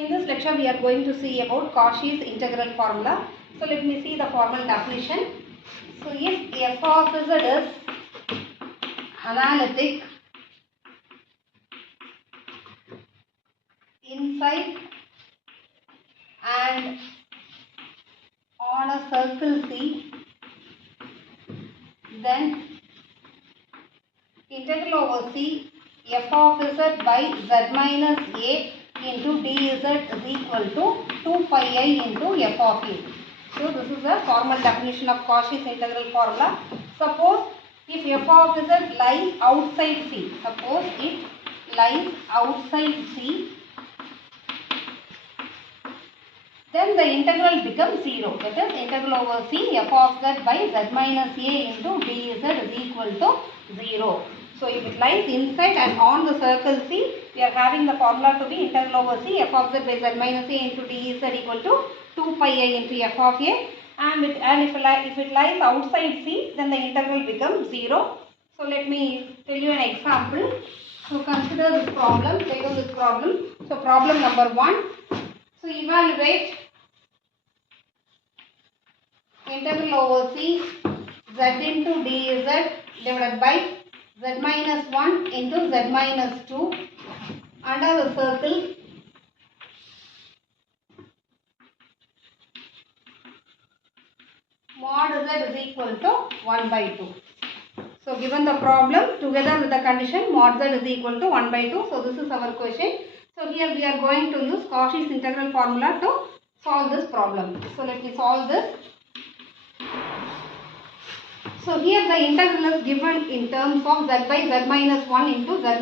In this lecture we are going to see about Cauchy's integral formula. So let me see the formal definition. So if f of z is analytic inside and on a circle C, then integral over C f of z by z minus a into dz is equal to 2 pi I into f of a. So this is the formal definition of Cauchy's integral formula. Suppose if f of z lies outside C, suppose it lies outside C, then the integral becomes 0. That is integral over C f of z by z minus a into dz is equal to 0. So if it lies inside and on the circle C, we are having the formula to be integral over C f of z by z minus a into dz equal to 2 pi I into f of a, and if it lies outside C, then the integral becomes 0. So let me tell you an example. So consider this problem, take on this problem. So problem number 1. So evaluate integral over C z into dz divided by z minus 1 into z minus 2 under the circle mod z is equal to 1 by 2. So given the problem together with the condition mod z is equal to 1 by 2. So this is our question. So here we are going to use Cauchy's integral formula to solve this problem. So let me solve this. So here the integral is given in terms of z by z minus 1 into z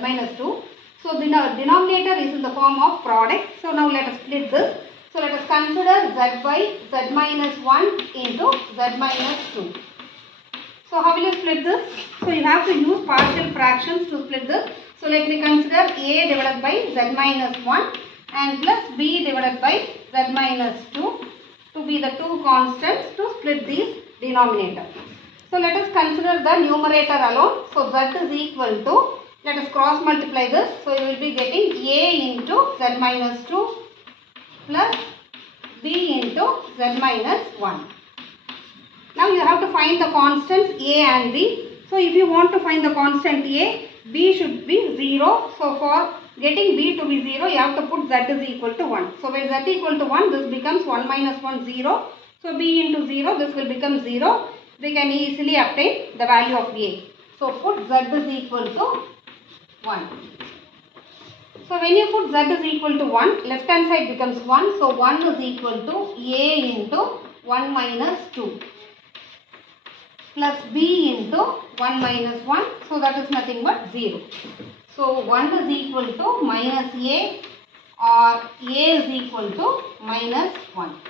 minus 2. So the denominator is in the form of product. So now let us split this. So let us consider z by z minus 1 into z minus 2. So how will you split this? So you have to use partial fractions to split this. So let me consider a divided by z minus 1 and plus b divided by z minus 2 to be the two constants to split these denominator. So let us consider the numerator alone. So z is equal to, let us cross multiply this. So you will be getting a into z minus 2 plus b into z minus 1. Now you have to find the constants a and b. So if you want to find the constant a, b should be 0. So for getting b to be 0, you have to put z is equal to 1. So when z equal to 1, this becomes 1 minus 1, 0. So b into 0, this will become 0. We can easily obtain the value of a. So put z is equal to 1. So when you put z is equal to 1, left hand side becomes 1. So 1 is equal to a into 1 minus 2 plus b into 1 minus 1. So that is nothing but 0. So 1 is equal to minus a or a is equal to minus 1.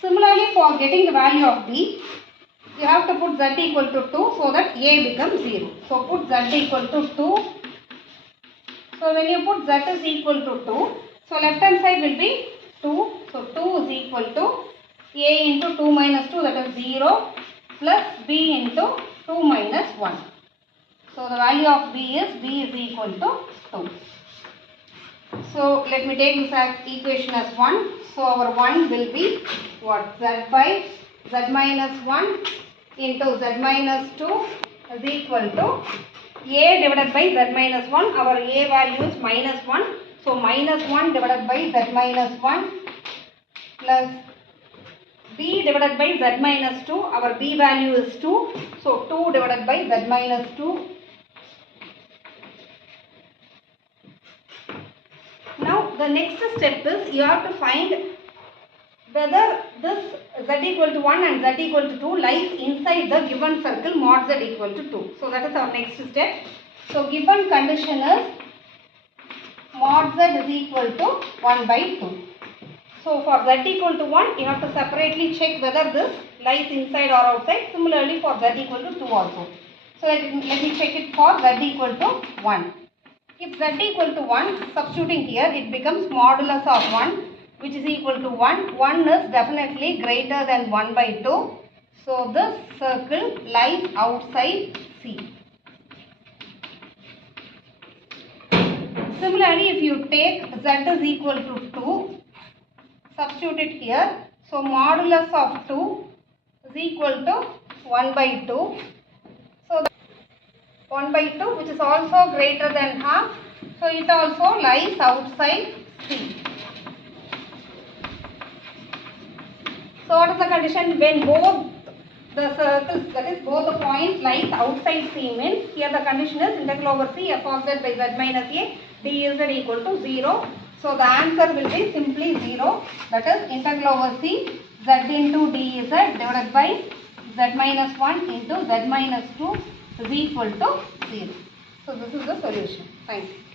Similarly, for getting the value of b, you have to put z equal to 2 so that a becomes 0. So put z equal to 2. So when you put z is equal to 2, so left hand side will be 2. So 2 is equal to a into 2 minus 2, that is 0, plus b into 2 minus 1. So the value of b is equal to 2. So let me take this equation as 1. So our 1 will be what? Z by z minus 1 into z minus 2 is equal to a divided by z minus 1. Our a value is minus 1. So minus 1 divided by z minus 1 plus b divided by z minus 2. Our b value is 2. So 2 divided by z minus 2. Now the next step is you have to find whether this z equal to 1 and z equal to 2 lies inside the given circle mod z equal to 2. So that is our next step. So given condition is mod z is equal to 1 by 2. So for z equal to 1, you have to separately check whether this lies inside or outside. Similarly for z equal to 2 also. So let me check it for z equal to 1. If z equal to 1, substituting here, it becomes modulus of 1, which is equal to 1. 1 is definitely greater than 1 by 2. So this circle lies outside C. Similarly, if you take z is equal to 2, substitute it here. So modulus of 2 is equal to 1 by 2. So 1 by 2, which is also greater than half. So it also lies outside C. So what is the condition? When both the circles, that is both the points lies outside C, means here the condition is integral over C f of z by z minus a dz equal to 0. So the answer will be simply 0. That is integral over C z into dz divided by z minus 1 into z minus 2 is equal to 0. So this is the solution. Thank you.